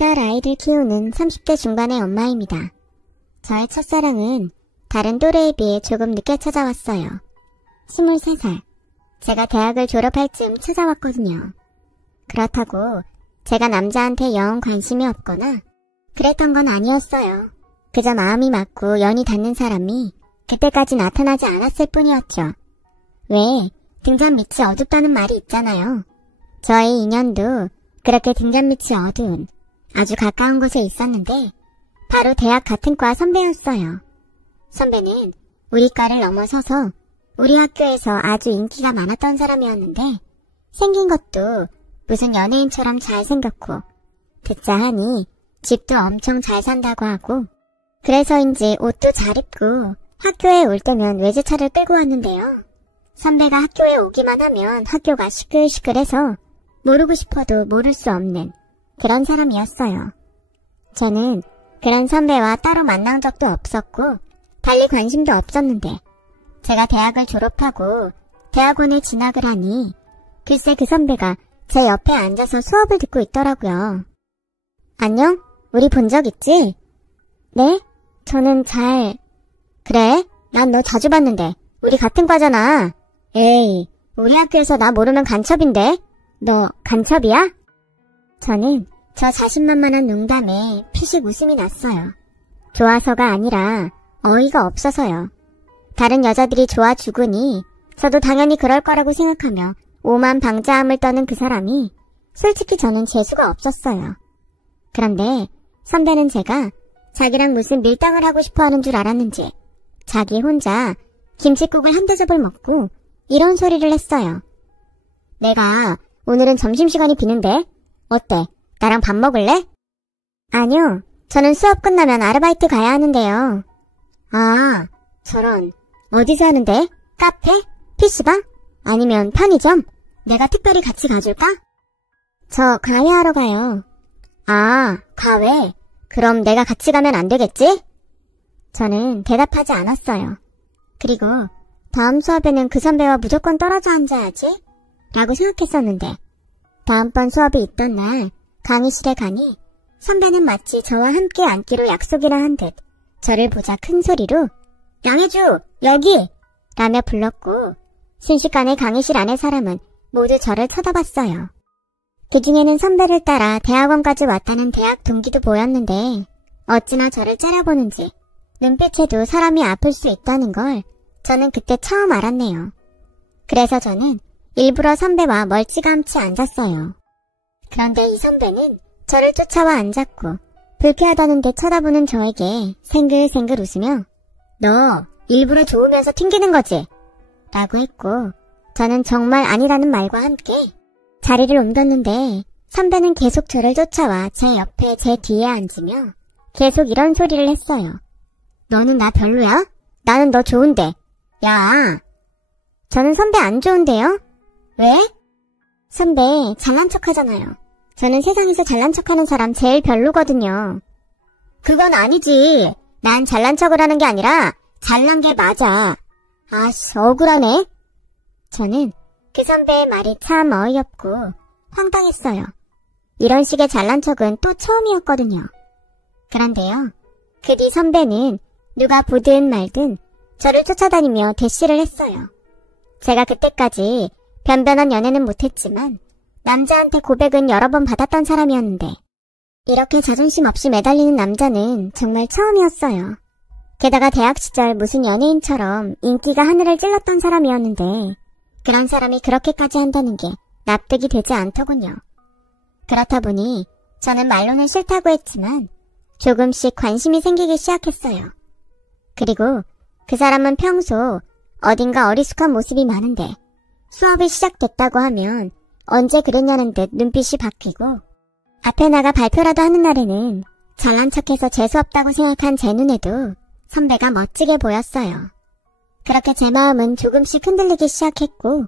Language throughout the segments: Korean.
딸 아이를 키우는 30대 중반의 엄마입니다. 저의 첫사랑은 다른 또래에 비해 조금 늦게 찾아왔어요. 23살. 제가 대학을 졸업할 즈음 찾아왔거든요. 그렇다고 제가 남자한테 영 관심이 없거나 그랬던 건 아니었어요. 그저 마음이 맞고 연이 닿는 사람이 그때까지 나타나지 않았을 뿐이었죠. 왜 등잔 밑이 어둡다는 말이 있잖아요. 저의 인연도 그렇게 등잔 밑이 어두운 아주 가까운 곳에 있었는데 바로 대학 같은 과 선배였어요. 선배는 우리 과를 넘어서서 우리 학교에서 아주 인기가 많았던 사람이었는데 생긴 것도 무슨 연예인처럼 잘생겼고 듣자 하니 집도 엄청 잘 산다고 하고 그래서인지 옷도 잘 입고 학교에 올 때면 외제차를 끌고 왔는데요. 선배가 학교에 오기만 하면 학교가 시끌시끌해서 모르고 싶어도 모를 수 없는 그런 사람이었어요. 저는 그런 선배와 따로 만난 적도 없었고 달리 관심도 없었는데 제가 대학을 졸업하고 대학원에 진학을 하니 글쎄 그 선배가 제 옆에 앉아서 수업을 듣고 있더라고요. 안녕? 우리 본 적 있지? 네? 저는 그래? 난 너 자주 봤는데 우리 같은 과잖아. 에이, 우리 학교에서 나 모르면 간첩인데? 너 간첩이야? 저는 저 자신만만한 농담에 피식 웃음이 났어요. 좋아서가 아니라 어이가 없어서요. 다른 여자들이 좋아 죽으니 저도 당연히 그럴 거라고 생각하며 오만 방자함을 떠는 그 사람이 솔직히 저는 재수가 없었어요. 그런데 선배는 제가 자기랑 무슨 밀당을 하고 싶어 하는 줄 알았는지 자기 혼자 김칫국을 한 대접을 먹고 이런 소리를 했어요. 내가 오늘은 점심시간이 비는데 어때? 나랑 밥 먹을래? 아니요. 저는 수업 끝나면 아르바이트 가야 하는데요. 아, 저런. 어디서 하는데? 카페? PC방? 아니면 편의점? 내가 특별히 같이 가줄까? 저 과외하러 가요. 아, 과외? 그럼 내가 같이 가면 안 되겠지? 저는 대답하지 않았어요. 그리고 다음 수업에는 그 선배와 무조건 떨어져 앉아야지? 라고 생각했었는데 다음번 수업이 있던 날 강의실에 가니 선배는 마치 저와 함께 앉기로 약속이라 한 듯 저를 보자 큰 소리로 양혜주 여기! 라며 불렀고 순식간에 강의실 안의 사람은 모두 저를 쳐다봤어요. 그 중에는 선배를 따라 대학원까지 왔다는 대학 동기도 보였는데 어찌나 저를 째려보는지 눈빛에도 사람이 아플 수 있다는 걸 저는 그때 처음 알았네요. 그래서 저는 일부러 선배와 멀찌감치 앉았어요. 그런데 이 선배는 저를 쫓아와 앉았고 불쾌하다는 듯 쳐다보는 저에게 생글생글 웃으며 너 일부러 좋으면서 튕기는 거지? 라고 했고 저는 정말 아니라는 말과 함께 자리를 옮겼는데 선배는 계속 저를 쫓아와 제 옆에 제 뒤에 앉으며 계속 이런 소리를 했어요. 너는 나 별로야? 나는 너 좋은데. 야! 저는 선배 안 좋은데요? 왜? 선배 잘난 척 하잖아요. 저는 세상에서 잘난 척하는 사람 제일 별로거든요. 그건 아니지. 난 잘난 척을 하는 게 아니라 잘난 게 맞아. 아씨, 억울하네. 저는 그 선배의 말이 참 어이없고 황당했어요. 이런 식의 잘난 척은 또 처음이었거든요. 그런데요, 그 뒤 선배는 누가 보든 말든 저를 쫓아다니며 대시를 했어요. 제가 그때까지 변변한 연애는 못했지만 남자한테 고백은 여러 번 받았던 사람이었는데 이렇게 자존심 없이 매달리는 남자는 정말 처음이었어요. 게다가 대학 시절 무슨 연예인처럼 인기가 하늘을 찔렀던 사람이었는데 그런 사람이 그렇게까지 한다는 게 납득이 되지 않더군요. 그렇다 보니 저는 말로는 싫다고 했지만 조금씩 관심이 생기기 시작했어요. 그리고 그 사람은 평소 어딘가 어리숙한 모습이 많은데 수업이 시작됐다고 하면 언제 그랬냐는 듯 눈빛이 바뀌고 앞에 나가 발표라도 하는 날에는 잘난 척해서 재수없다고 생각한 제 눈에도 선배가 멋지게 보였어요. 그렇게 제 마음은 조금씩 흔들리기 시작했고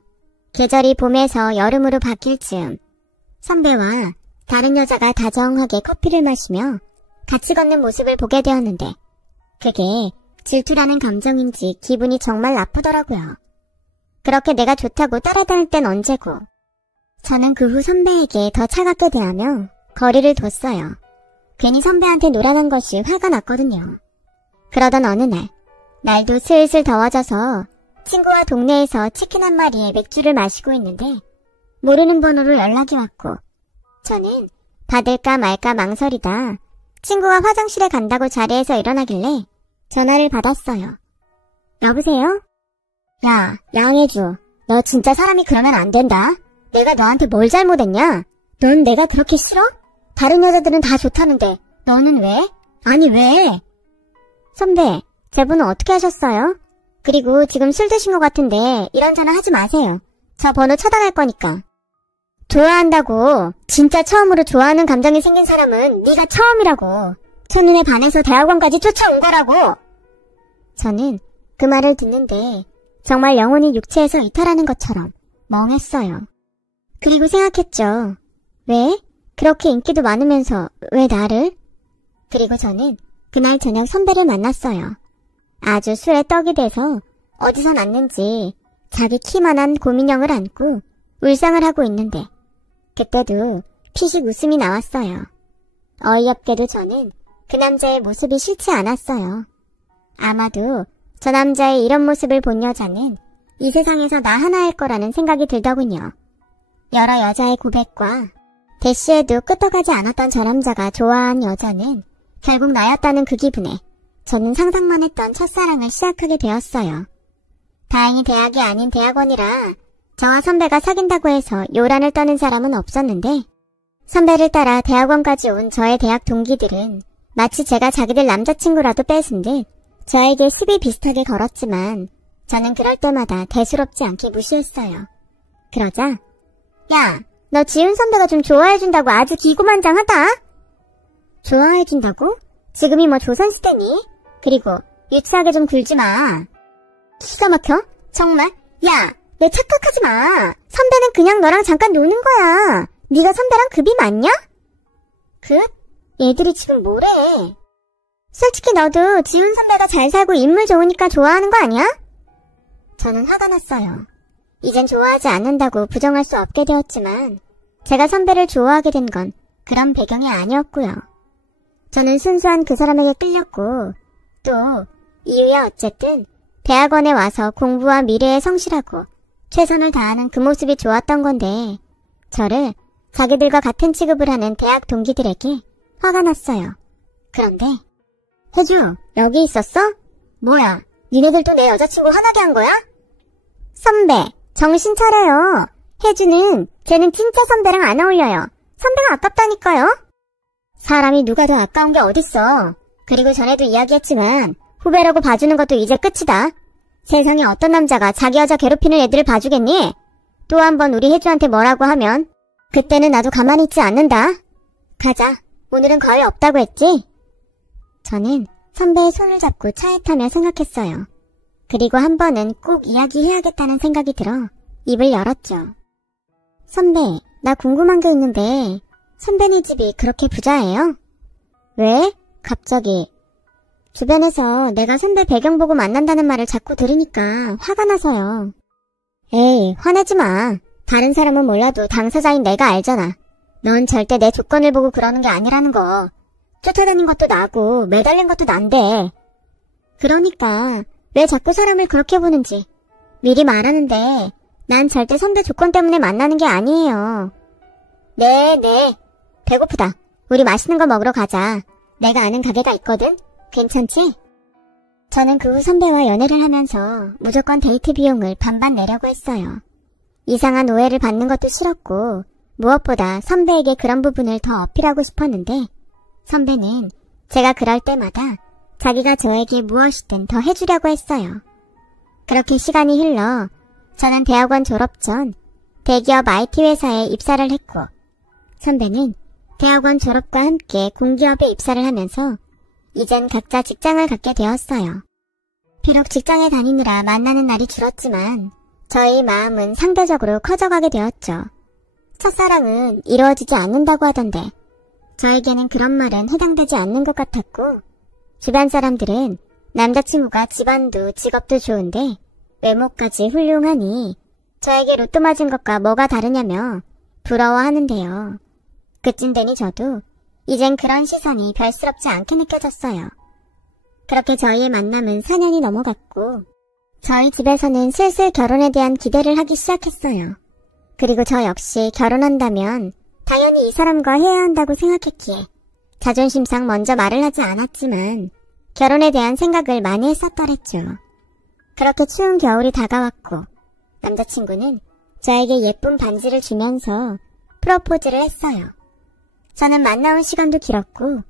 계절이 봄에서 여름으로 바뀔 즈음 선배와 다른 여자가 다정하게 커피를 마시며 같이 걷는 모습을 보게 되었는데 그게 질투라는 감정인지 기분이 정말 나쁘더라고요. 그렇게 내가 좋다고 따라다닐 땐 언제고. 저는 그 후 선배에게 더 차갑게 대하며 거리를 뒀어요. 괜히 선배한테 놀아난 것이 화가 났거든요. 그러던 어느 날, 날도 슬슬 더워져서 친구와 동네에서 치킨 한 마리에 맥주를 마시고 있는데 모르는 번호로 연락이 왔고 저는 받을까 말까 망설이다 친구가 화장실에 간다고 자리에서 일어나길래 전화를 받았어요. 여보세요? 야, 양혜주. 너 진짜 사람이 그러면 안 된다. 내가 너한테 뭘 잘못했냐? 넌 내가 그렇게 싫어? 다른 여자들은 다 좋다는데 너는 왜? 아니 왜? 선배, 제 번호 어떻게 하셨어요? 그리고 지금 술 드신 것 같은데 이런 전화 하지 마세요. 저 번호 차단할 거니까. 좋아한다고. 진짜 처음으로 좋아하는 감정이 생긴 사람은 네가 처음이라고. 첫눈에 반해서 대학원까지 쫓아온 거라고. 저는 그 말을 듣는데 정말 영혼이 육체에서 이탈하는 것처럼 멍했어요. 그리고 생각했죠. 왜? 그렇게 인기도 많으면서 왜 나를? 그리고 저는 그날 저녁 선배를 만났어요. 아주 술에 떡이 돼서 어디서 났는지 자기 키만한 고민형을 안고 울상을 하고 있는데 그때도 피식 웃음이 나왔어요. 어이없게도 저는 그 남자의 모습이 싫지 않았어요. 아마도 저 남자의 이런 모습을 본 여자는 이 세상에서 나 하나일 거라는 생각이 들더군요. 여러 여자의 고백과 대시에도 끄떡하지 않았던 저 남자가 좋아한 여자는 결국 나였다는 그 기분에 저는 상상만 했던 첫사랑을 시작하게 되었어요. 다행히 대학이 아닌 대학원이라 저와 선배가 사귄다고 해서 요란을 떠는 사람은 없었는데 선배를 따라 대학원까지 온 저의 대학 동기들은 마치 제가 자기들 남자친구라도 뺏은 듯 저에게 시비 비슷하게 걸었지만 저는 그럴 때마다 대수롭지 않게 무시했어요. 그러자 야, 너 지훈 선배가 좀 좋아해준다고 아주 기고만장하다. 좋아해준다고? 지금이 뭐 조선시대니? 그리고 유치하게 좀 굴지 마. 기가 막혀? 정말? 야, 내 착각하지 마. 선배는 그냥 너랑 잠깐 노는 거야. 네가 선배랑 급이 맞냐? 급? 얘들이 지금 뭐래? 솔직히 너도 지훈 선배가 잘 살고 인물 좋으니까 좋아하는 거 아니야? 저는 화가 났어요. 이젠 좋아하지 않는다고 부정할 수 없게 되었지만 제가 선배를 좋아하게 된 건 그런 배경이 아니었고요. 저는 순수한 그 사람에게 끌렸고 또 이유야 어쨌든 대학원에 와서 공부와 미래에 성실하고 최선을 다하는 그 모습이 좋았던 건데 저를 자기들과 같은 취급을 하는 대학 동기들에게 화가 났어요. 그런데 혜주, 여기 있었어? 뭐야, 니네들도 내 여자친구 화나게 한 거야? 선배, 정신 차려요. 혜주는 쟤는 진짜 선배랑 안 어울려요. 선배가 아깝다니까요. 사람이 누가 더 아까운 게 어딨어. 그리고 전에도 이야기했지만 후배라고 봐주는 것도 이제 끝이다. 세상에 어떤 남자가 자기 여자 괴롭히는 애들을 봐주겠니? 또 한 번 우리 혜주한테 뭐라고 하면 그때는 나도 가만히 있지 않는다. 가자. 오늘은 거의 없다고 했지? 저는 선배의 손을 잡고 차에 타며 생각했어요. 그리고 한 번은 꼭 이야기해야겠다는 생각이 들어 입을 열었죠. 선배, 나 궁금한 게 있는데 선배네 집이 그렇게 부자예요? 왜? 갑자기. 주변에서 내가 선배 배경 보고 만난다는 말을 자꾸 들으니까 화가 나서요. 에이, 화내지 마. 다른 사람은 몰라도 당사자인 내가 알잖아. 넌 절대 내 조건을 보고 그러는 게 아니라는 거. 쫓아다닌 것도 나고 매달린 것도 난데. 그러니까 왜 자꾸 사람을 그렇게 보는지 미리 말하는데 난 절대 선배 조건 때문에 만나는 게 아니에요. 네. 배고프다. 우리 맛있는 거 먹으러 가자. 내가 아는 가게가 있거든. 괜찮지? 저는 그 후 선배와 연애를 하면서 무조건 데이트 비용을 반반 내려고 했어요. 이상한 오해를 받는 것도 싫었고 무엇보다 선배에게 그런 부분을 더 어필하고 싶었는데 선배는 제가 그럴 때마다 자기가 저에게 무엇이든 더 해주려고 했어요. 그렇게 시간이 흘러 저는 대학원 졸업 전 대기업 IT 회사에 입사를 했고 선배는 대학원 졸업과 함께 공기업에 입사를 하면서 이젠 각자 직장을 갖게 되었어요. 비록 직장에 다니느라 만나는 날이 줄었지만 저희 마음은 상대적으로 커져가게 되었죠. 첫사랑은 이루어지지 않는다고 하던데 저에게는 그런 말은 해당되지 않는 것 같았고 주변 사람들은 남자친구가 집안도 직업도 좋은데 외모까지 훌륭하니 저에게 로또 맞은 것과 뭐가 다르냐며 부러워하는데요. 그쯤 되니 저도 이젠 그런 시선이 별스럽지 않게 느껴졌어요. 그렇게 저희의 만남은 4년이 넘어갔고 저희 집에서는 슬슬 결혼에 대한 기대를 하기 시작했어요. 그리고 저 역시 결혼한다면 당연히 이 사람과 해야 한다고 생각했기에 자존심상 먼저 말을 하지 않았지만 결혼에 대한 생각을 많이 했었더랬죠. 그렇게 추운 겨울이 다가왔고 남자친구는 저에게 예쁜 반지를 주면서 프로포즈를 했어요. 저는 만나온 시간도 길었고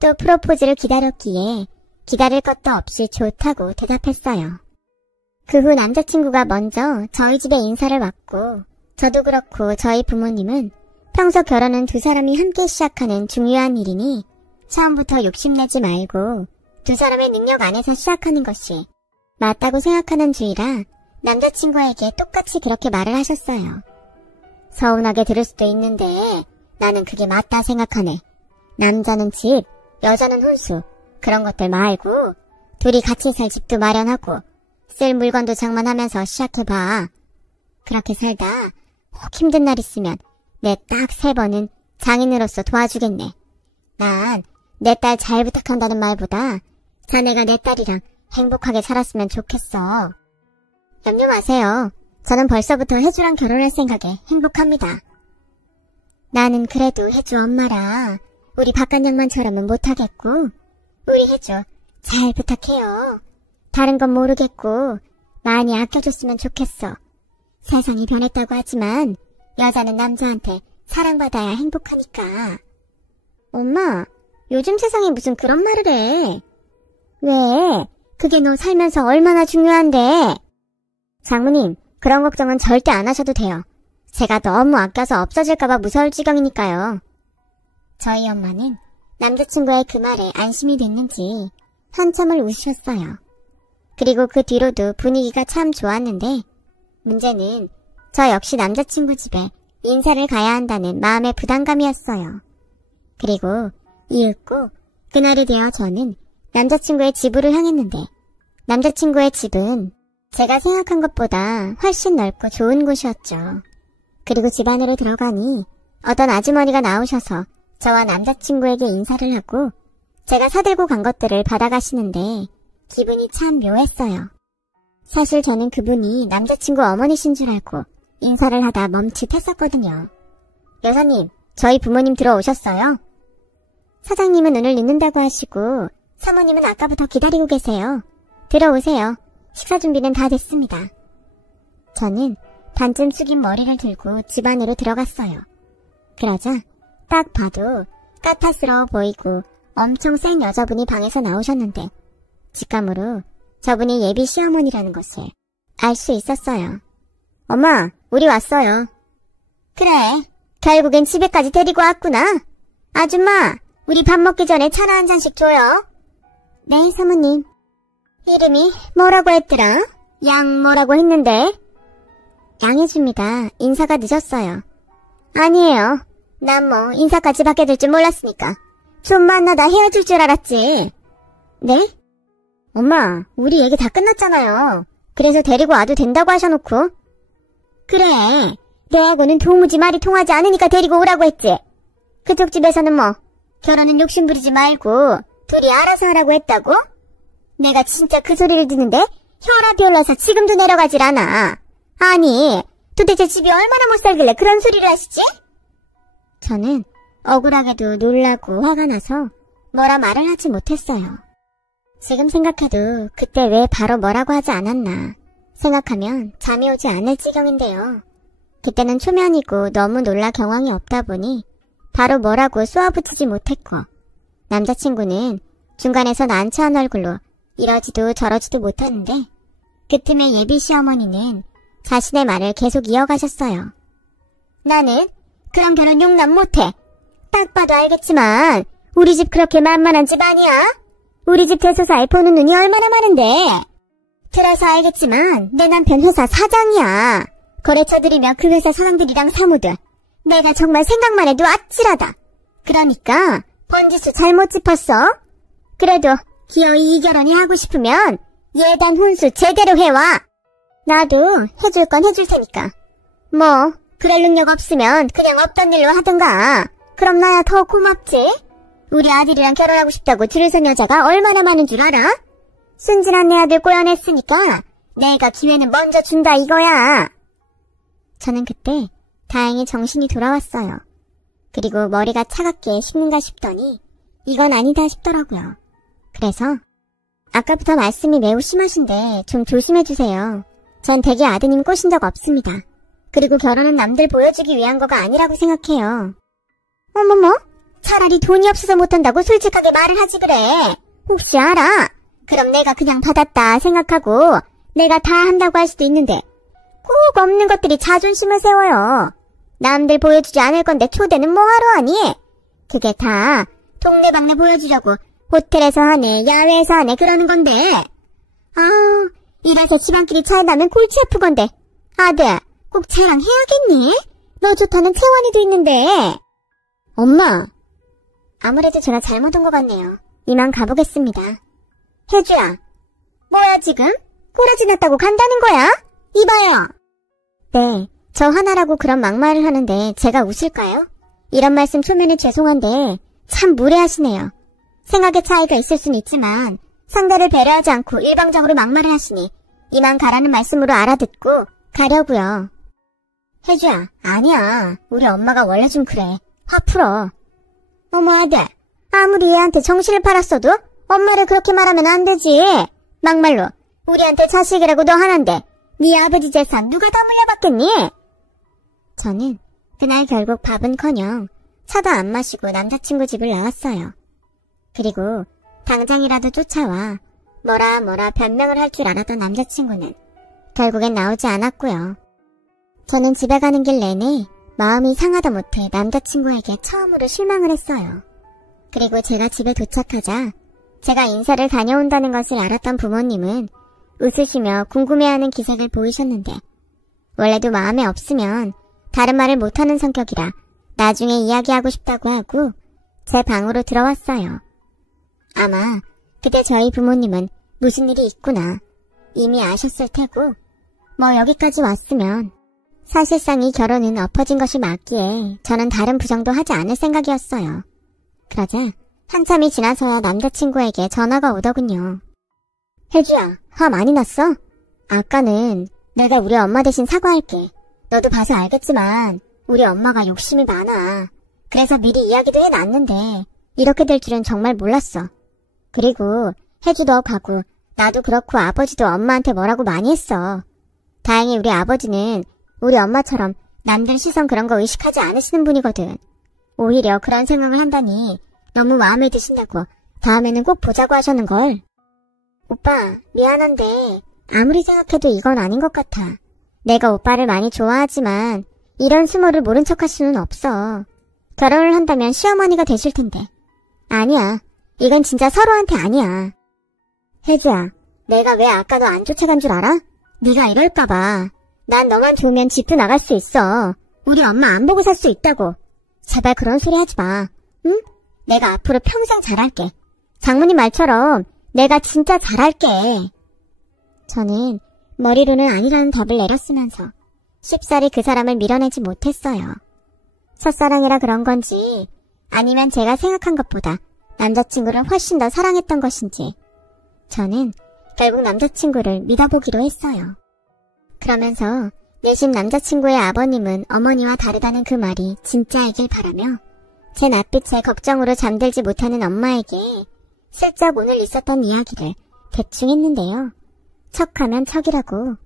또 프로포즈를 기다렸기에 기다릴 것도 없이 좋다고 대답했어요. 그 후 남자친구가 먼저 저희 집에 인사를 왔고 저도 그렇고 저희 부모님은 평소 결혼은 두 사람이 함께 시작하는 중요한 일이니 처음부터 욕심내지 말고 두 사람의 능력 안에서 시작하는 것이 맞다고 생각하는 주의라 남자친구에게 똑같이 그렇게 말을 하셨어요. 서운하게 들을 수도 있는데 나는 그게 맞다 생각하네. 남자는 집, 여자는 혼수 그런 것들 말고 둘이 같이 살 집도 마련하고 쓸 물건도 장만하면서 시작해봐. 그렇게 살다 혹 힘든 날 있으면 내 딱 3번은 장인으로서 도와주겠네. 난 내 딸 잘 부탁한다는 말보다 자네가 내 딸이랑 행복하게 살았으면 좋겠어. 염려 마세요. 저는 벌써부터 혜주랑 결혼할 생각에 행복합니다. 나는 그래도 혜주 엄마라 우리 박간양만처럼은 못하겠고 우리 혜주 잘 부탁해요. 다른 건 모르겠고 많이 아껴줬으면 좋겠어. 세상이 변했다고 하지만 여자는 남자한테 사랑받아야 행복하니까. 엄마, 요즘 세상에 무슨 그런 말을 해. 왜? 그게 너 살면서 얼마나 중요한데. 장모님, 그런 걱정은 절대 안 하셔도 돼요. 제가 너무 아껴서 없어질까봐 무서울 지경이니까요. 저희 엄마는 남자친구의 그 말에 안심이 됐는지 한참을 우셨어요. 그리고 그 뒤로도 분위기가 참 좋았는데 문제는 저 역시 남자친구 집에 인사를 가야 한다는 마음의 부담감이었어요. 그리고 이윽고 그날이 되어 저는 남자친구의 집으로 향했는데 남자친구의 집은 제가 생각한 것보다 훨씬 넓고 좋은 곳이었죠. 그리고 집 안으로 들어가니 어떤 아주머니가 나오셔서 저와 남자친구에게 인사를 하고 제가 사들고 간 것들을 받아가시는데 기분이 참 묘했어요. 사실 저는 그분이 남자친구 어머니신 줄 알고 인사를 하다 멈칫했었거든요. 여사님, 저희 부모님 들어오셨어요? 사장님은 오늘 늦는다고 하시고 사모님은 아까부터 기다리고 계세요. 들어오세요. 식사 준비는 다 됐습니다. 저는 반쯤 숙인 머리를 들고 집 안으로 들어갔어요. 그러자 딱 봐도 까탈스러워 보이고 엄청 센 여자분이 방에서 나오셨는데 직감으로 저분이 예비 시어머니라는 것을 알 수 있었어요. 엄마, 우리 왔어요. 그래, 결국엔 집에까지 데리고 왔구나. 아줌마, 우리 밥 먹기 전에 차나 한 잔씩 줘요. 네, 사모님. 이름이 뭐라고 했더라? 양 뭐라고 했는데? 양해줍니다. 인사가 늦었어요. 아니에요. 난 뭐 인사까지 받게 될 줄 몰랐으니까. 좀 만나다 헤어질 줄 알았지. 네? 엄마, 우리 얘기 다 끝났잖아요. 그래서 데리고 와도 된다고 하셔놓고. 그래, 내하고는 도무지 말이 통하지 않으니까 데리고 오라고 했지. 그쪽 집에서는 뭐 결혼은 욕심 부리지 말고 둘이 알아서 하라고 했다고? 내가 진짜 그 소리를 듣는데 혈압이 올라서 지금도 내려가질 않아. 아니, 도대체 집이 얼마나 못 살길래 그런 소리를 하시지? 저는 억울하게도 놀라고 화가 나서 뭐라 말을 하지 못했어요. 지금 생각해도 그때 왜 바로 뭐라고 하지 않았나 생각하면 잠이 오지 않을 지경인데요. 그때는 초면이고 너무 놀라 경황이 없다 보니 바로 뭐라고 쏘아붙이지 못했고 남자친구는 중간에서 난처한 얼굴로 이러지도 저러지도 못하는데 그 틈에 예비 시어머니는 자신의 말을 계속 이어가셨어요. 나는 그런 결혼 용납 못해. 딱 봐도 알겠지만 우리 집 그렇게 만만한 집 아니야? 우리 집 대소사에 보는 눈이 얼마나 많은데. 들어서 알겠지만 내 남편 회사 사장이야. 거래처들이며 그 회사 사장들이랑 사무들. 내가 정말 생각만 해도 아찔하다. 그러니까 번지수 잘못 짚었어. 그래도 기어이 이 결혼이 하고 싶으면 예단 혼수 제대로 해와. 나도 해줄 건 해줄 테니까. 뭐 그럴 능력 없으면 그냥 없던 일로 하든가. 그럼 나야 더 고맙지. 우리 아들이랑 결혼하고 싶다고 줄을 선 여자가 얼마나 많은 줄 알아? 순진한 내 아들 꼬여냈으니까 내가 기회는 먼저 준다 이거야. 저는 그때 다행히 정신이 돌아왔어요. 그리고 머리가 차갑게 식는가 싶더니 이건 아니다 싶더라고요. 그래서 아까부터 말씀이 매우 심하신데 좀 조심해주세요. 전 댁에 아드님 꼬신 적 없습니다. 그리고 결혼은 남들 보여주기 위한 거가 아니라고 생각해요. 어머머? 차라리 돈이 없어서 못한다고 솔직하게 말을 하지 그래. 혹시 알아? 그럼 내가 그냥 받았다 생각하고 내가 다 한다고 할 수도 있는데 꼭 없는 것들이 자존심을 세워요. 남들 보여주지 않을 건데 초대는 뭐하러 하니? 그게 다 동네방네 보여주려고 호텔에서 하네, 야외에서 하네 그러는 건데. 아우, 이래서 집안끼리 차이나면 골치 아프건데. 아들, 꼭 자랑해야겠니? 너 좋다는 채원이도 있는데. 엄마. 아무래도 제가 잘못 온 것 같네요. 이만 가보겠습니다. 혜주야. 뭐야 지금? 꼬라지 났다고 간다는 거야? 이봐요. 네, 저 하나라고 그런 막말을 하는데 제가 웃을까요? 이런 말씀 초면에 죄송한데 참 무례하시네요. 생각의 차이가 있을 순 있지만 상대를 배려하지 않고 일방적으로 막말을 하시니 이만 가라는 말씀으로 알아듣고 가려고요. 혜주야, 아니야. 우리 엄마가 원래 좀 그래. 화 풀어. 어머 아들, 아무리 얘한테 정신을 팔았어도 엄마를 그렇게 말하면 안 되지. 막말로 우리한테 자식이라고 너 하나인데 네 아버지 재산 누가 다 물려받겠니? 저는 그날 결국 밥은커녕 차도 안 마시고 남자친구 집을 나왔어요. 그리고 당장이라도 쫓아와 뭐라 변명을 할 줄 알았던 남자친구는 결국엔 나오지 않았고요. 저는 집에 가는 길 내내 마음이 상하다 못해 남자친구에게 처음으로 실망을 했어요. 그리고 제가 집에 도착하자 제가 인사를 다녀온다는 것을 알았던 부모님은 웃으시며 궁금해하는 기색을 보이셨는데 원래도 마음에 없으면 다른 말을 못하는 성격이라 나중에 이야기하고 싶다고 하고 제 방으로 들어왔어요. 아마 그때 저희 부모님은 무슨 일이 있구나 이미 아셨을 테고 뭐 여기까지 왔으면 사실상 이 결혼은 엎어진 것이 맞기에 저는 다른 부정도 하지 않을 생각이었어요. 그러자 한참이 지나서야 남자친구에게 전화가 오더군요. 혜주야, 화 많이 났어? 아까는 내가 우리 엄마 대신 사과할게. 너도 봐서 알겠지만 우리 엄마가 욕심이 많아. 그래서 미리 이야기도 해놨는데 이렇게 될 줄은 정말 몰랐어. 그리고 혜주도 가고 나도 그렇고 아버지도 엄마한테 뭐라고 많이 했어. 다행히 우리 아버지는 우리 엄마처럼 남들 시선 그런 거 의식하지 않으시는 분이거든. 오히려 그런 생각을 한다니 너무 마음에 드신다고 다음에는 꼭 보자고 하셨는걸. 오빠, 미안한데 아무리 생각해도 이건 아닌 것 같아. 내가 오빠를 많이 좋아하지만 이런 수모를 모른 척할 수는 없어. 결혼을 한다면 시어머니가 되실 텐데. 아니야, 이건 진짜 서로한테 아니야. 혜주야, 내가 왜 아까 너 안 쫓아간 줄 알아? 네가 이럴까봐. 난 너만 좋으면 집도 나갈 수 있어. 우리 엄마 안 보고 살 수 있다고. 제발 그런 소리 하지 마. 응? 내가 앞으로 평생 잘할게. 장모님 말처럼 내가 진짜 잘할게. 저는 머리로는 아니라는 답을 내렸으면서 쉽사리 그 사람을 밀어내지 못했어요. 첫사랑이라 그런 건지 아니면 제가 생각한 것보다 남자친구를 훨씬 더 사랑했던 것인지 저는 결국 남자친구를 믿어보기로 했어요. 그러면서 내심 남자친구의 아버님은 어머니와 다르다는 그 말이 진짜이길 바라며 제 낯빛에 걱정으로 잠들지 못하는 엄마에게 슬쩍 오늘 있었던 이야기를 대충 했는데요. 척하면 척이라고.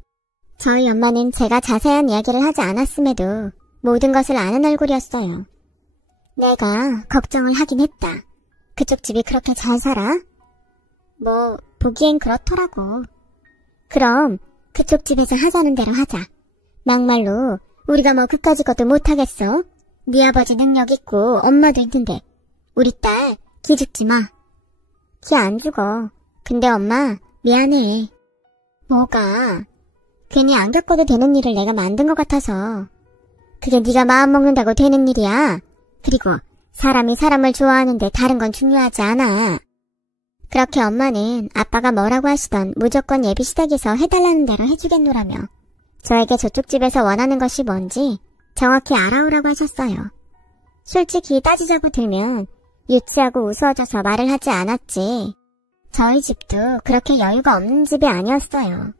저희 엄마는 제가 자세한 이야기를 하지 않았음에도 모든 것을 아는 얼굴이었어요. 내가 걱정을 하긴 했다. 그쪽 집이 그렇게 잘 살아? 뭐 보기엔 그렇더라고. 그럼 그쪽 집에서 하자는 대로 하자. 막말로 우리가 뭐 그까짓 것도 못하겠어? 네 아버지 능력 있고 엄마도 있는데 우리 딸 기죽지 마. 기 안 죽어. 근데 엄마 미안해. 뭐가? 괜히 안 겪어도 되는 일을 내가 만든 것 같아서. 그게 네가 마음 먹는다고 되는 일이야. 그리고 사람이 사람을 좋아하는데 다른 건 중요하지 않아. 그렇게 엄마는 아빠가 뭐라고 하시던 무조건 예비 시댁에서 해달라는 대로 해주겠노라며 저에게 저쪽 집에서 원하는 것이 뭔지 정확히 알아오라고 하셨어요. 솔직히 따지자고 들면 유치하고 우스워져서 말을 하지 않았지. 저희 집도 그렇게 여유가 없는 집이 아니었어요.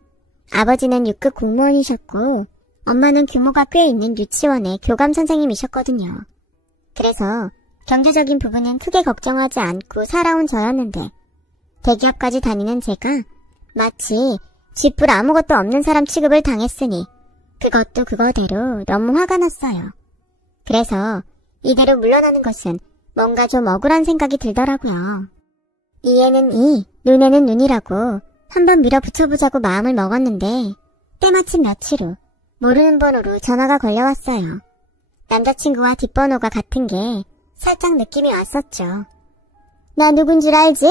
아버지는 6급 공무원이셨고 엄마는 규모가 꽤 있는 유치원의 교감 선생님이셨거든요. 그래서 경제적인 부분은 크게 걱정하지 않고 살아온 저였는데 대기업까지 다니는 제가 마치 쥐뿔 아무것도 없는 사람 취급을 당했으니 그것도 그거대로 너무 화가 났어요. 그래서 이대로 물러나는 것은 뭔가 좀 억울한 생각이 들더라고요. 이에는 이, 눈에는 눈이라고 한번 밀어붙여보자고 마음을 먹었는데 때마침 며칠 후 모르는 번호로 전화가 걸려왔어요. 남자친구와 뒷번호가 같은 게 살짝 느낌이 왔었죠. 나 누군 줄 알지?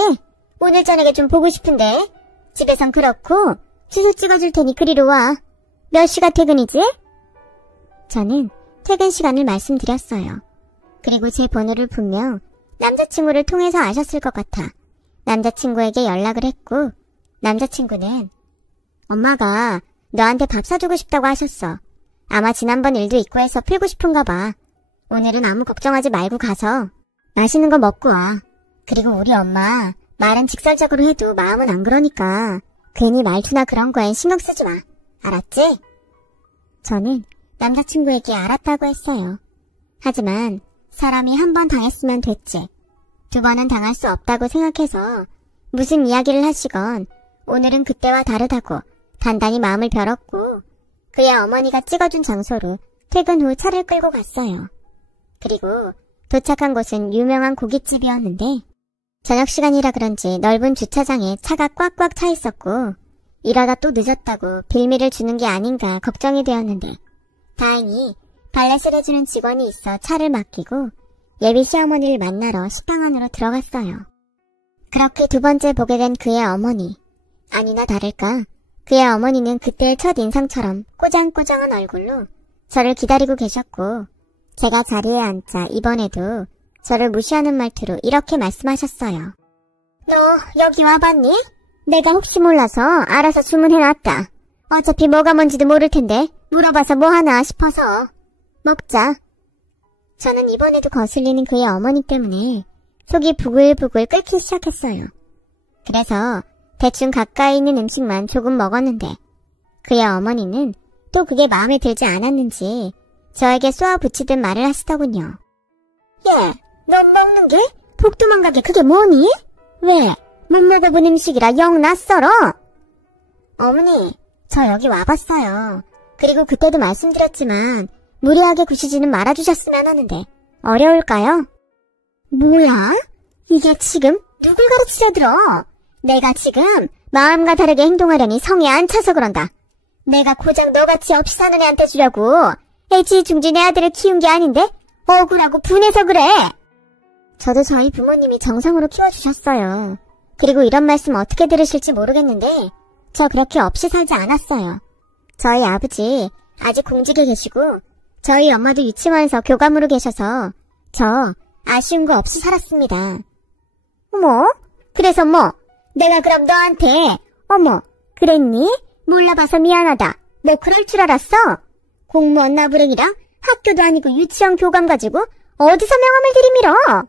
오늘 저녁에 좀 보고 싶은데 집에선 그렇고 주소 찍어줄 테니 그리로 와. 몇 시가 퇴근이지? 저는 퇴근 시간을 말씀드렸어요. 그리고 제 번호를 분명 남자친구를 통해서 아셨을 것 같아 남자친구에게 연락을 했고 남자친구는 엄마가 너한테 밥 사주고 싶다고 하셨어. 아마 지난번 일도 있고 해서 풀고 싶은가 봐. 오늘은 아무 걱정하지 말고 가서 맛있는 거 먹고 와. 그리고 우리 엄마 말은 직설적으로 해도 마음은 안 그러니까 괜히 말투나 그런 거엔 신경 쓰지 마. 알았지? 저는 남자친구에게 알았다고 했어요. 하지만 사람이 한 번 당했으면 됐지. 두 번은 당할 수 없다고 생각해서 무슨 이야기를 하시건 오늘은 그때와 다르다고 단단히 마음을 벼렀고 그의 어머니가 찍어준 장소로 퇴근 후 차를 끌고 갔어요. 그리고 도착한 곳은 유명한 고깃집이었는데 저녁 시간이라 그런지 넓은 주차장에 차가 꽉꽉 차 있었고 일하다 또 늦었다고 빌미를 주는 게 아닌가 걱정이 되었는데 다행히 발렛을 해주는 직원이 있어 차를 맡기고 예비 시어머니를 만나러 식당 안으로 들어갔어요. 그렇게 두 번째 보게 된 그의 어머니. 아니나 다를까 그의 어머니는 그때의 첫 인상처럼 꼬장꼬장한 얼굴로 저를 기다리고 계셨고 제가 자리에 앉자 이번에도 저를 무시하는 말투로 이렇게 말씀하셨어요. 너 여기 와봤니? 내가 혹시 몰라서 알아서 주문해놨다. 어차피 뭐가 뭔지도 모를 텐데 물어봐서 뭐 하나 싶어서. 먹자. 저는 이번에도 거슬리는 그의 어머니 때문에 속이 부글부글 끓기 시작했어요. 그래서 대충 가까이 있는 음식만 조금 먹었는데 그의 어머니는 또 그게 마음에 들지 않았는지 저에게 쏘아붙이듯 말을 하시더군요. 예, 넌 먹는 게 복도망가게 그게 뭐니? 왜? 못 먹어본 음식이라 영 낯설어? 어머니, 저 여기 와봤어요. 그리고 그때도 말씀드렸지만 무리하게 구시지는 말아주셨으면 하는데 어려울까요? 뭐야? 이게 지금 누굴 가르치려 들어? 내가 지금 마음과 다르게 행동하려니 성에 안 차서 그런다. 내가 고작 너같이 없이 사는 애한테 주려고 애지중지 내 아들을 키운 게 아닌데 억울하고 분해서 그래. 저도 저희 부모님이 정성으로 키워주셨어요. 그리고 이런 말씀 어떻게 들으실지 모르겠는데 저 그렇게 없이 살지 않았어요. 저희 아버지 아직 공직에 계시고 저희 엄마도 유치원에서 교감으로 계셔서 저 아쉬운 거 없이 살았습니다. 뭐? 그래서 뭐? 내가 그럼 너한테 어머 그랬니? 몰라봐서 미안하다. 너 그럴 줄 알았어? 공무원 나부랭이랑 학교도 아니고 유치원 교감 가지고 어디서 명함을 들이밀어?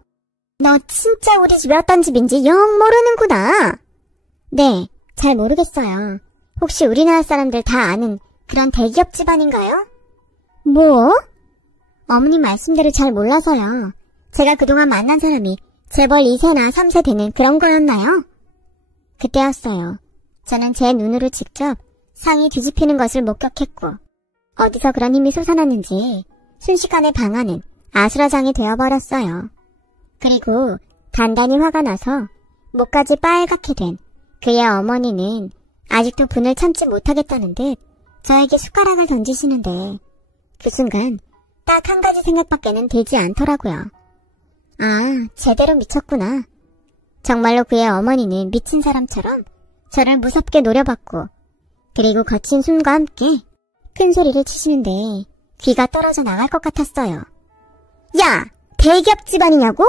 너 진짜 우리 집이 어떤 집인지 영 모르는구나. 네, 잘 모르겠어요. 혹시 우리나라 사람들 다 아는 그런 대기업 집안인가요? 뭐? 어머님 말씀대로 잘 몰라서요. 제가 그동안 만난 사람이 재벌 2세나 3세 되는 그런 거였나요? 그때였어요. 저는 제 눈으로 직접 상이 뒤집히는 것을 목격했고 어디서 그런 힘이 솟아났는지 순식간에 방안은 아수라장이 되어버렸어요. 그리고 단단히 화가 나서 목까지 빨갛게 된 그의 어머니는 아직도 분을 참지 못하겠다는 듯 저에게 숟가락을 던지시는데 그 순간 딱 한 가지 생각밖에는 되지 않더라고요. 아, 제대로 미쳤구나. 정말로 그의 어머니는 미친 사람처럼 저를 무섭게 노려봤고 그리고 거친 숨과 함께 큰 소리를 치시는데 귀가 떨어져 나갈 것 같았어요. 야! 대기업 집안이냐고?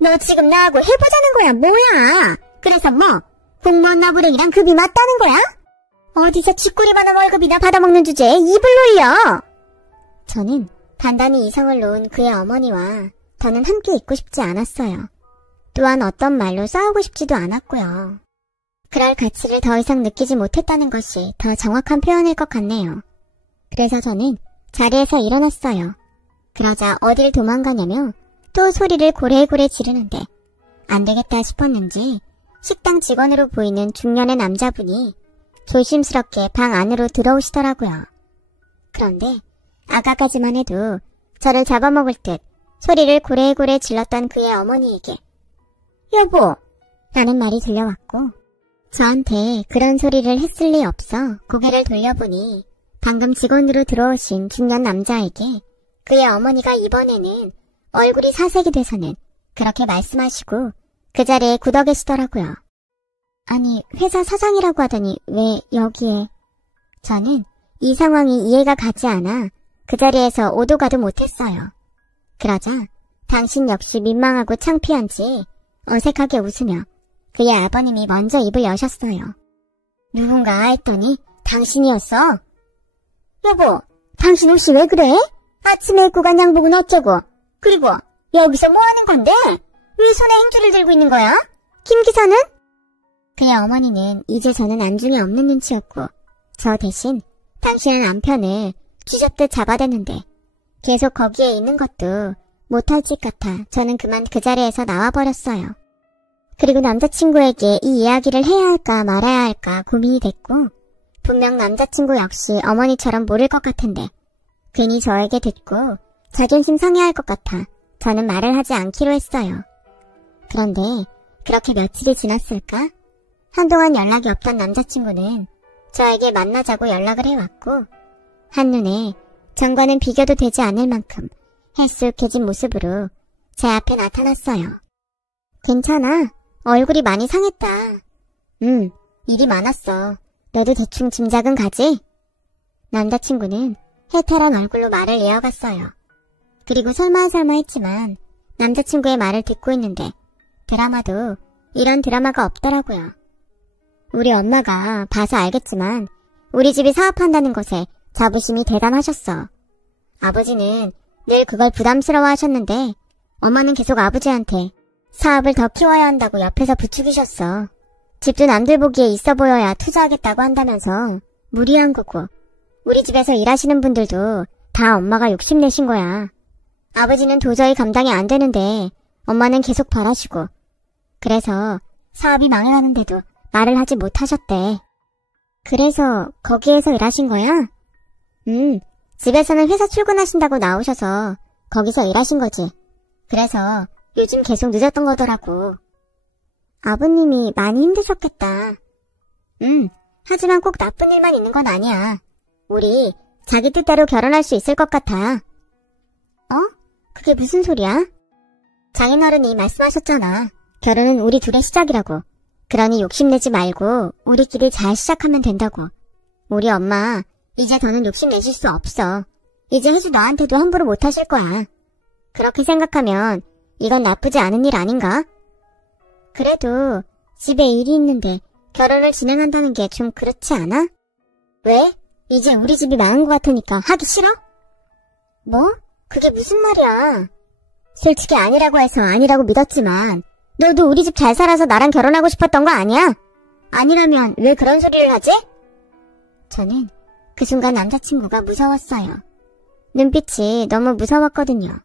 너 지금 나하고 해보자는 거야 뭐야? 그래서 뭐? 공무원 나부랭이랑 급이 맞다는 거야? 어디서 쥐꼬리만한 월급이나 받아먹는 주제에 입을 놀려? 저는 단단히 이성을 놓은 그의 어머니와 더는 함께 있고 싶지 않았어요. 또한 어떤 말로 싸우고 싶지도 않았고요. 그럴 가치를 더 이상 느끼지 못했다는 것이 더 정확한 표현일 것 같네요. 그래서 저는 자리에서 일어났어요. 그러자 어딜 도망가냐며 또 소리를 고래고래 지르는데 안 되겠다 싶었는지 식당 직원으로 보이는 중년의 남자분이 조심스럽게 방 안으로 들어오시더라고요. 그런데 아까까지만 해도 저를 잡아먹을 듯 소리를 고래고래 질렀던 그의 어머니에게 여보! 라는 말이 들려왔고 저한테 그런 소리를 했을 리 없어 고개를 돌려보니 방금 직원으로 들어오신 중년 남자에게 그의 어머니가 이번에는 얼굴이 사색이 돼서는 그렇게 말씀하시고 그 자리에 굳어 계시더라고요. 아니, 회사 사장이라고 하더니 왜 여기에... 저는 이 상황이 이해가 가지 않아 그 자리에서 오도 가도 못했어요. 그러자 당신 역시 민망하고 창피한지 어색하게 웃으며 그의 아버님이 먼저 입을 여셨어요. 누군가 했더니 당신이었어. 여보, 당신 옷이 왜 그래? 아침에 입고 간 양복은 어쩌고? 그리고 여기서 뭐 하는 건데? 왜 손에 행주를 들고 있는 거야? 김 기사는? 그의 어머니는 이제서는 안중에 없는 눈치였고 저 대신 당신의 남편을 쥐잡듯 잡아댔는데 계속 거기에 있는 것도 못할 짓 같아 저는 그만 그 자리에서 나와버렸어요. 그리고 남자친구에게 이 이야기를 해야 할까 말아야 할까 고민이 됐고 분명 남자친구 역시 어머니처럼 모를 것 같은데 괜히 저에게 듣고 자존심 상해할 것 같아 저는 말을 하지 않기로 했어요. 그런데 그렇게 며칠이 지났을까? 한동안 연락이 없던 남자친구는 저에게 만나자고 연락을 해왔고 한눈에 전과는 비교도 되지 않을 만큼 헬쑥해진 모습으로 제 앞에 나타났어요. 괜찮아. 얼굴이 많이 상했다. 일이 많았어. 너도 대충 짐작은 가지? 남자친구는 해탈한 얼굴로 말을 이어갔어요. 그리고 설마 했지만 남자친구의 말을 듣고 있는데 드라마도 이런 드라마가 없더라고요. 우리 엄마가 봐서 알겠지만 우리 집이 사업한다는 것에 자부심이 대단하셨어. 아버지는 늘 그걸 부담스러워 하셨는데 엄마는 계속 아버지한테 사업을 더 키워야 한다고 옆에서 부추기셨어. 집도 남들 보기에 있어 보여야 투자하겠다고 한다면서 무리한 거고 우리 집에서 일하시는 분들도 다 엄마가 욕심내신 거야. 아버지는 도저히 감당이 안 되는데 엄마는 계속 바라시고 그래서 사업이 망해가는데도 말을 하지 못하셨대. 그래서 거기에서 일하신 거야? 집에서는 회사 출근하신다고 나오셔서 거기서 일하신 거지. 그래서 요즘 계속 늦었던 거더라고. 아버님이 많이 힘드셨겠다. 하지만 꼭 나쁜 일만 있는 건 아니야. 우리 자기 뜻대로 결혼할 수 있을 것 같아. 그게 무슨 소리야? 장인어른이 말씀하셨잖아. 결혼은 우리 둘의 시작이라고. 그러니 욕심내지 말고 우리끼리 잘 시작하면 된다고. 우리 엄마 이제 더는 욕심내실 수 없어. 이제 혜주 너한테도 함부로 못하실 거야. 그렇게 생각하면 이건 나쁘지 않은 일 아닌가? 그래도 집에 일이 있는데 결혼을 진행한다는 게 좀 그렇지 않아? 왜? 이제 우리 집이 망한 것 같으니까 하기 싫어? 뭐? 그게 무슨 말이야? 솔직히 아니라고 해서 아니라고 믿었지만 너도 우리 집 잘 살아서 나랑 결혼하고 싶었던 거 아니야? 아니라면 왜 그런 소리를 하지? 저는 그 순간 남자친구가 무서웠어요. 눈빛이 너무 무서웠거든요.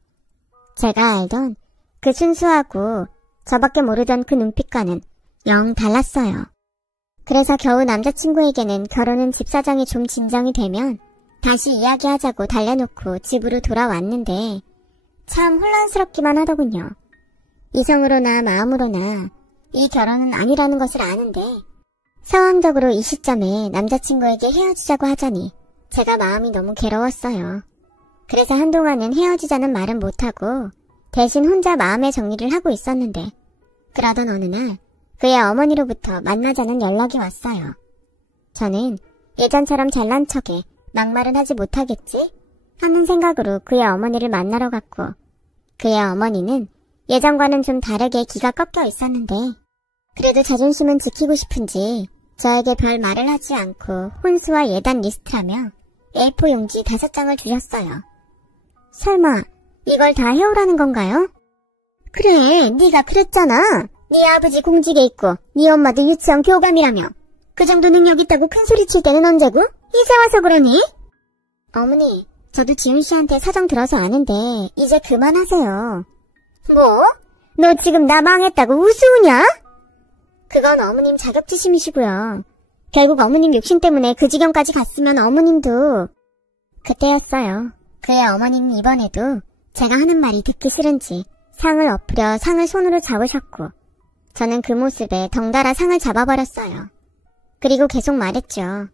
제가 알던 그 순수하고 저밖에 모르던 그 눈빛과는 영 달랐어요. 그래서 겨우 남자친구에게는 결혼은 집 사정이 좀 진정이 되면 다시 이야기하자고 달래놓고 집으로 돌아왔는데 참 혼란스럽기만 하더군요. 이성으로나 마음으로나 이 결혼은 아니라는 것을 아는데 상황적으로 이 시점에 남자친구에게 헤어지자고 하자니 제가 마음이 너무 괴로웠어요. 그래서 한동안은 헤어지자는 말은 못하고 대신 혼자 마음의 정리를 하고 있었는데 그러던 어느 날 그의 어머니로부터 만나자는 연락이 왔어요. 저는 예전처럼 잘난 척에 막말은 하지 못하겠지 하는 생각으로 그의 어머니를 만나러 갔고 그의 어머니는 예전과는 좀 다르게 기가 꺾여 있었는데 그래도 자존심은 지키고 싶은지 저에게 별 말을 하지 않고 혼수와 예단 리스트라며 A4 용지 5장을 주셨어요. 설마 이걸 다 해오라는 건가요? 그래, 네가 그랬잖아. 네 아버지 공직에 있고 네 엄마도 유치원 교감이라며. 그 정도 능력 있다고 큰소리 칠 때는 언제고? 이제 와서 그러니? 어머니, 저도 지훈 씨한테 사정 들어서 아는데 이제 그만하세요. 뭐? 너 지금 나 망했다고 우스우냐? 그건 어머님 자격지심이시고요. 결국 어머님 욕심 때문에 그 지경까지 갔으면 어머님도... 그때였어요. 그의 어머님 이번에도 제가 하는 말이 듣기 싫은지 상을 엎으려 상을 손으로 잡으셨고 저는 그 모습에 덩달아 상을 잡아버렸어요. 그리고 계속 말했죠.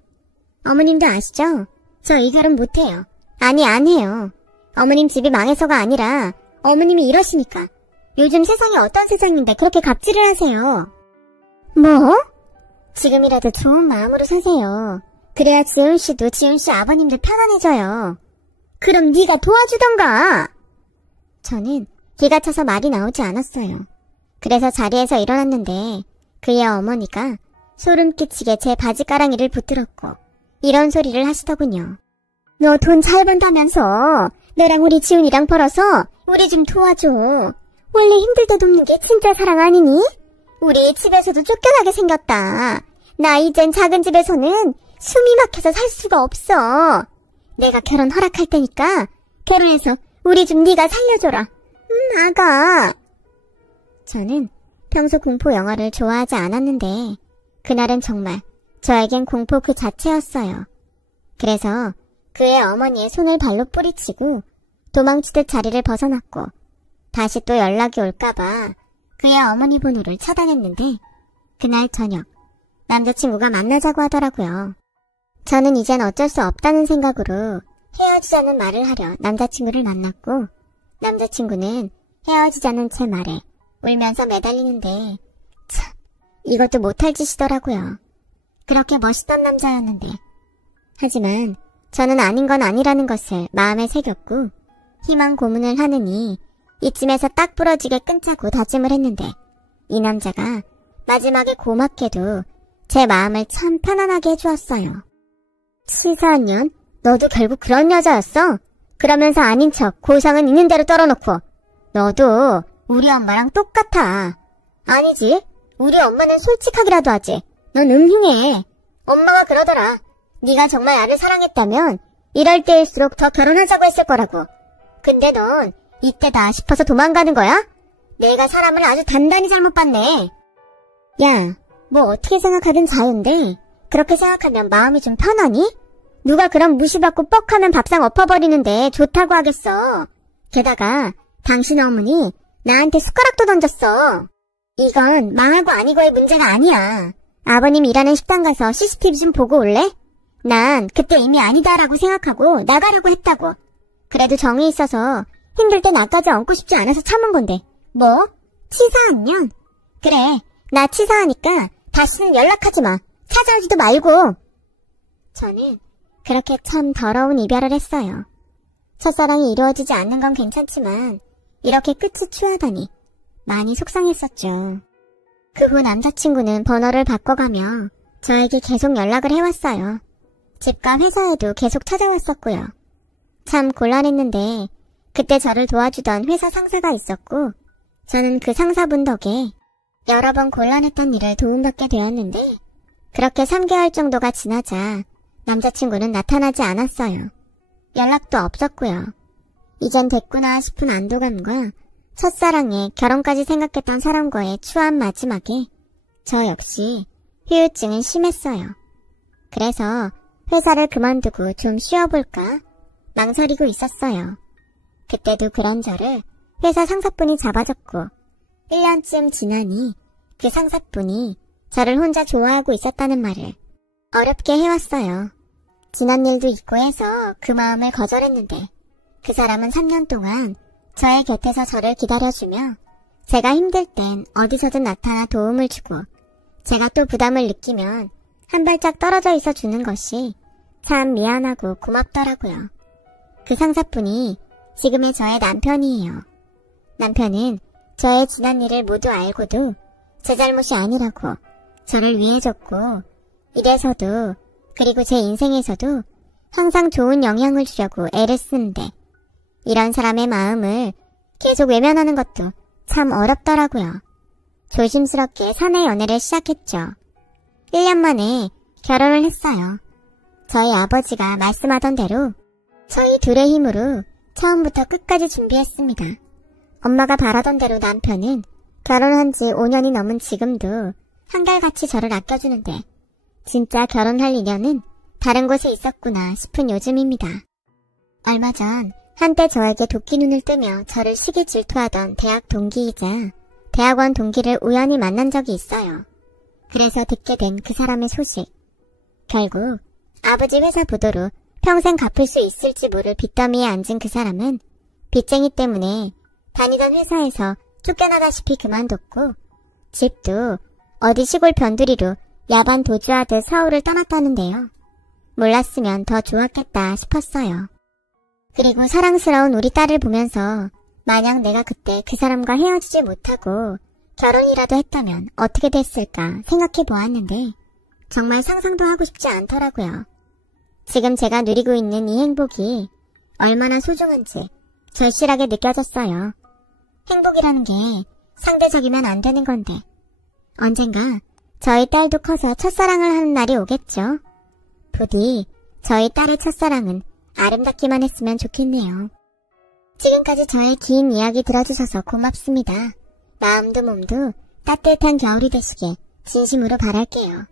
어머님도 아시죠? 저 이 결혼 못해요. 아니, 안 해요. 어머님 집이 망해서가 아니라 어머님이 이러시니까. 요즘 세상이 어떤 세상인데 그렇게 갑질을 하세요. 뭐? 지금이라도 좋은 마음으로 사세요. 그래야 지훈 씨도 지훈 씨 아버님도 편안해져요. 그럼 네가 도와주던가. 저는 기가 차서 말이 나오지 않았어요. 그래서 자리에서 일어났는데 그의 어머니가 소름 끼치게 제 바지가랑이를 붙들었고 이런 소리를 하시더군요. 너 돈 잘 번다면서 너랑 우리 지훈이랑 벌어서 우리 좀 도와줘. 원래 힘들다 돕는 게 진짜 사랑 아니니? 우리 집에서도 쫓겨나게 생겼다. 나 이젠 작은 집에서는 숨이 막혀서 살 수가 없어. 내가 결혼 허락할 테니까 결혼해서 우리 좀 네가 살려줘라. 나가. 저는 평소 공포 영화를 좋아하지 않았는데 그날은 정말 저에겐 공포 그 자체였어요. 그래서 그의 어머니의 손을 발로 뿌리치고 도망치듯 자리를 벗어났고 다시 또 연락이 올까봐 그의 어머니 번호를 차단했는데 그날 저녁 남자친구가 만나자고 하더라고요. 저는 이젠 어쩔 수 없다는 생각으로 헤어지자는 말을 하려 남자친구를 만났고 남자친구는 헤어지자는 제 말에 울면서 매달리는데 참 이것도 못할 짓이더라고요. 그렇게 멋있던 남자였는데. 하지만 저는 아닌 건 아니라는 것을 마음에 새겼고 희망 고문을 하느니 이쯤에서 딱 부러지게 끊자고 다짐을 했는데 이 남자가 마지막에 고맙게도 제 마음을 참 편안하게 해주었어요. 치사한 년, 너도 결국 그런 여자였어? 그러면서 아닌 척 고상은 있는 대로 떨어놓고 너도 우리 엄마랑 똑같아. 아니지, 우리 엄마는 솔직하기라도 하지. 넌 음흉해. 엄마가 그러더라. 네가 정말 나를 사랑했다면 이럴 때일수록 더 결혼하자고 했을 거라고. 근데 넌 이때다 싶어서 도망가는 거야? 내가 사람을 아주 단단히 잘못 봤네. 야, 뭐 어떻게 생각하든 자유인데 그렇게 생각하면 마음이 좀 편하니? 누가 그럼 무시받고 뻑하면 밥상 엎어버리는데 좋다고 하겠어. 게다가 당신 어머니 나한테 숟가락도 던졌어. 이건 망하고 아니고의 문제가 아니야. 아버님 일하는 식당 가서 CCTV 좀 보고 올래? 난 그때 이미 아니다라고 생각하고 나가려고 했다고. 그래도 정이 있어서 힘들 때 나까지 얹고 싶지 않아서 참은 건데. 뭐? 치사한 년? 그래, 나 치사하니까 다시는 연락하지 마. 찾아오지도 말고. 저는 그렇게 참 더러운 이별을 했어요. 첫사랑이 이루어지지 않는 건 괜찮지만 이렇게 끝이 추하다니 많이 속상했었죠. 그 후 남자친구는 번호를 바꿔가며 저에게 계속 연락을 해왔어요. 집과 회사에도 계속 찾아왔었고요. 참 곤란했는데 그때 저를 도와주던 회사 상사가 있었고 저는 그 상사분 덕에 여러 번 곤란했던 일을 도움받게 되었는데 그렇게 3개월 정도가 지나자 남자친구는 나타나지 않았어요. 연락도 없었고요. 이젠 됐구나 싶은 안도감과 첫사랑에 결혼까지 생각했던 사람과의 추한 마지막에 저 역시 후유증은 심했어요. 그래서 회사를 그만두고 좀 쉬어볼까 망설이고 있었어요. 그때도 그런 저를 회사 상사분이 잡아줬고 1년쯤 지나니 그 상사분이 저를 혼자 좋아하고 있었다는 말을 어렵게 해왔어요. 지난 일도 있고 해서 그 마음을 거절했는데 그 사람은 3년 동안 저의 곁에서 저를 기다려주며 제가 힘들 땐 어디서든 나타나 도움을 주고 제가 또 부담을 느끼면 한 발짝 떨어져 있어 주는 것이 참 미안하고 고맙더라고요. 그 상사분이 지금의 저의 남편이에요. 남편은 저의 지난 일을 모두 알고도 제 잘못이 아니라고 저를 위해줬고 일에서도 그리고 제 인생에서도 항상 좋은 영향을 주려고 애를 쓰는데 이런 사람의 마음을 계속 외면하는 것도 참 어렵더라고요. 조심스럽게 사내 연애를 시작했죠. 1년 만에 결혼을 했어요. 저희 아버지가 말씀하던 대로 저희 둘의 힘으로 처음부터 끝까지 준비했습니다. 엄마가 바라던 대로 남편은 결혼한 지 5년이 넘은 지금도 한결같이 저를 아껴주는데 진짜 결혼할 인연은 다른 곳에 있었구나 싶은 요즘입니다. 얼마 전 한때 저에게 도끼 눈을 뜨며 저를 시기 질투하던 대학 동기이자 대학원 동기를 우연히 만난 적이 있어요. 그래서 듣게 된 그 사람의 소식. 결국 아버지 회사 부도로 평생 갚을 수 있을지 모를 빚더미에 앉은 그 사람은 빚쟁이 때문에 다니던 회사에서 쫓겨나다시피 그만뒀고 집도 어디 시골 변두리로 야반 도주하듯 서울을 떠났다는데요. 몰랐으면 더 좋았겠다 싶었어요. 그리고 사랑스러운 우리 딸을 보면서 만약 내가 그때 그 사람과 헤어지지 못하고 결혼이라도 했다면 어떻게 됐을까 생각해 보았는데 정말 상상도 하고 싶지 않더라고요. 지금 제가 누리고 있는 이 행복이 얼마나 소중한지 절실하게 느껴졌어요. 행복이라는 게 상대적이면 안 되는 건데 언젠가 저희 딸도 커서 첫사랑을 하는 날이 오겠죠. 부디 저희 딸의 첫사랑은 아름답기만 했으면 좋겠네요. 지금까지 저의 긴 이야기 들어주셔서 고맙습니다. 마음도 몸도 따뜻한 겨울이 되시길 진심으로 바랄게요.